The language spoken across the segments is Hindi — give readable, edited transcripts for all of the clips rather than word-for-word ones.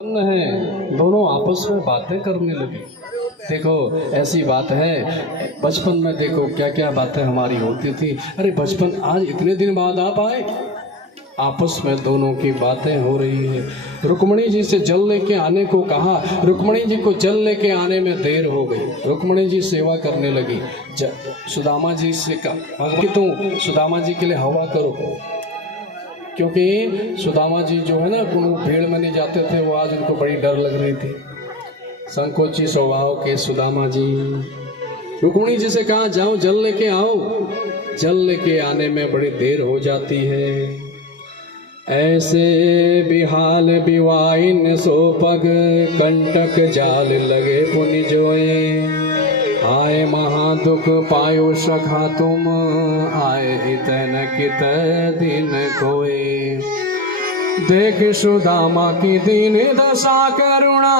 है, दोनों आपस में बातें करने लगे। देखो ऐसी बात है, बचपन में देखो क्या क्या बातें हमारी होती थी। अरे बचपन आज इतने दिन बाद आप आए, आपस में दोनों की बातें हो रही है। रुक्मणी जी से जल लेके आने को कहा, रुक्मणी जी को जल लेके आने में देर हो गई। रुक्मणी जी सेवा करने लगी। सुदामा जी से कहा कि तुम सुदामा जी के लिए हवा करो, क्योंकि सुदामा जी जो है ना भीड़ में नहीं जाते थे, वो आज उनको बड़ी डर लग रही थी। संकोची स्वभाव के सुदामा जी रुक्मणी जी से कहा जाओ जल लेके आओ। जल लेके आने में बड़ी देर हो जाती है। ऐसे बिहाल बिवाइन सो पग कंटक जाल लगे पुनि जोए। आए महा दुख पायो सखा तुम, आए इतन कित दिन कोए। देख सुदामा की दीन दशा करुणा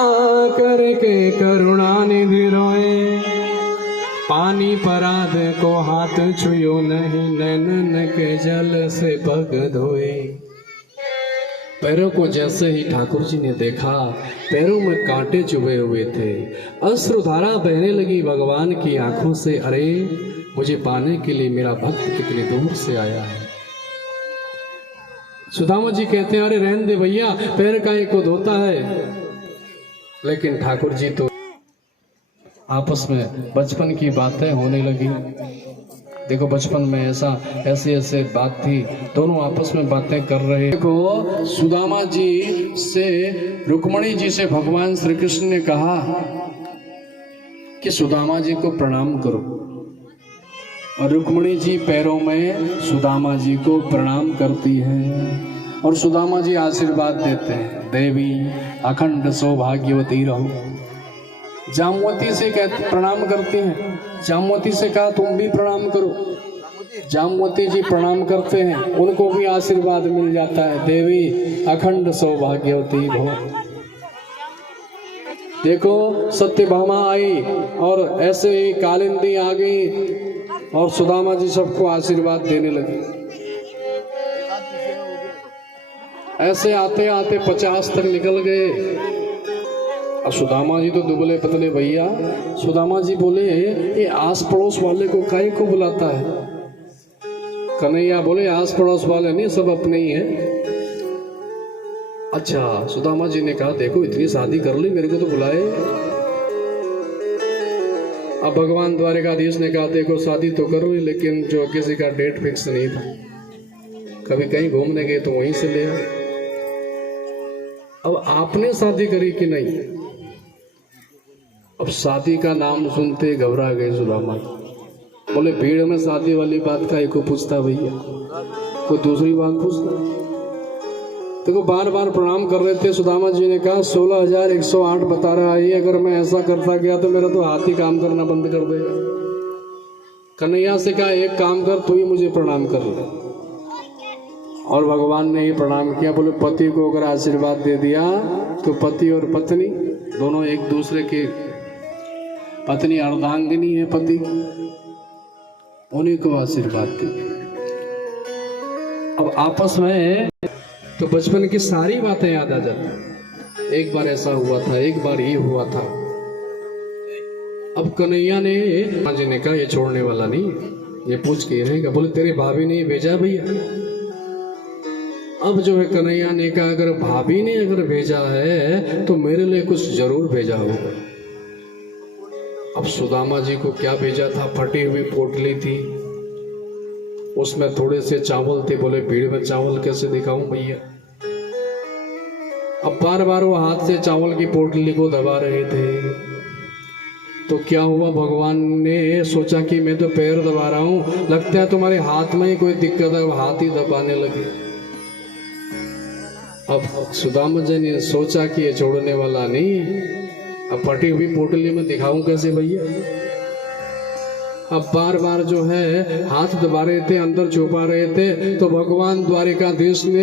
करके करुणा निधि रोए। पानी पराध को हाथ छुयो नहीं, नैनन के जल से पग धोए। पैरों को जैसे ही ठाकुर जी ने देखा, पैरों में कांटे चुभे हुए थे, अश्रुधारा बहने लगी भगवान की आंखों से। अरे मुझे पाने के लिए मेरा भक्त कितनी दूर से आया है। सुदामा जी कहते हैं अरे रहने दे भैया, पैर काहे को धोता है। लेकिन ठाकुर जी तो आपस में बचपन की बातें होने लगी। देखो बचपन में ऐसे बात थी, दोनों आपस में बातें कर रहे। देखो सुदामा जी से रुक्मणी जी से भगवान श्री कृष्ण ने कहा कि सुदामा जी को प्रणाम करो, और रुक्मणी जी पैरों में सुदामा जी को प्रणाम करती है और सुदामा जी आशीर्वाद देते हैं, देवी अखंड सौभाग्यवती रहो। जामवती से प्रणाम करती हैं, जामवती से कहा तुम भी प्रणाम करो। जामवती जी प्रणाम करते हैं, उनको भी आशीर्वाद मिल जाता है, देवी अखंड सौभाग्यवती भव। देखो सत्यभामा आई और ऐसे ही कालिंदी आ गई और सुदामा जी सबको आशीर्वाद देने लगे। ऐसे आते आते 50 तक निकल गए। अब सुदामा जी तो दुबले पतले भैया। सुदामा जी बोले ये आस पड़ोस वाले को काहे को बुलाता है। कन्हैया बोले आस पड़ोस वाले नहीं, सब अपने ही हैं। अच्छा सुदामा जी ने कहा देखो इतनी शादी कर ली, मेरे को तो बुलाए। अब भगवान द्वारिकाधीश ने कहा देखो शादी तो कर ली, लेकिन जो किसी का डेट फिक्स नहीं था, कभी कहीं घूमने गए तो वहीं से ले आए। अब आपने शादी करी कि नहीं। अब शादी का नाम सुनते घबरा गए सुदामा। बोले भीड़ में शादी वाली बात का को पूछता भैया, कोई दूसरी बात पूछता। देखो बार बार प्रणाम कर रहे थे। सुदामा जी ने कहा 16,108 बता रहा है, अगर मैं ऐसा करता गया तो मेरा तो हाथ ही काम करना बंद कर देगा। कन्हैया से कहा एक काम कर, तू ही मुझे प्रणाम कर ले। और भगवान ने ही प्रणाम किया। बोले पति को अगर आशीर्वाद दे दिया तो पति और पत्नी दोनों एक दूसरे के, पत्नी अर्धांगिनी है पति, उन्हीं को आशीर्वाद दे। अब आपस में तो बचपन की सारी बातें याद आ जाती। एक बार ऐसा हुआ था, एक बार ये हुआ था। अब कन्हैया ने जी ने कहा ये छोड़ने वाला नहीं, ये पूछ के रहेगा। बोले तेरी भाभी ने भेजा भैया। अब जो है कन्हैया ने कहा अगर भाभी ने अगर भेजा है तो मेरे लिए कुछ जरूर भेजा होगा। अब सुदामा जी को क्या भेजा था, फटी हुई पोटली थी, उसमें थोड़े से चावल थे। बोले भीड़ में चावल कैसे दिखाऊं भैया। अब बार बार वो हाथ से चावल की पोटली को दबा रहे थे। तो क्या हुआ, भगवान ने सोचा कि मैं तो पैर दबा रहा हूं, लगता है तुम्हारे हाथ में ही कोई दिक्कत है, हाथ ही दबाने लगे। अब सुदामा जी ने सोचा कि ये छोड़ने वाला नहीं, अब फटी हुई पोटली में दिखाऊं कैसे भैया। अब बार बार जो है हाथ दबा रहे थे, अंदर छुपा रहे थे। तो भगवान द्वारिकाधीश ने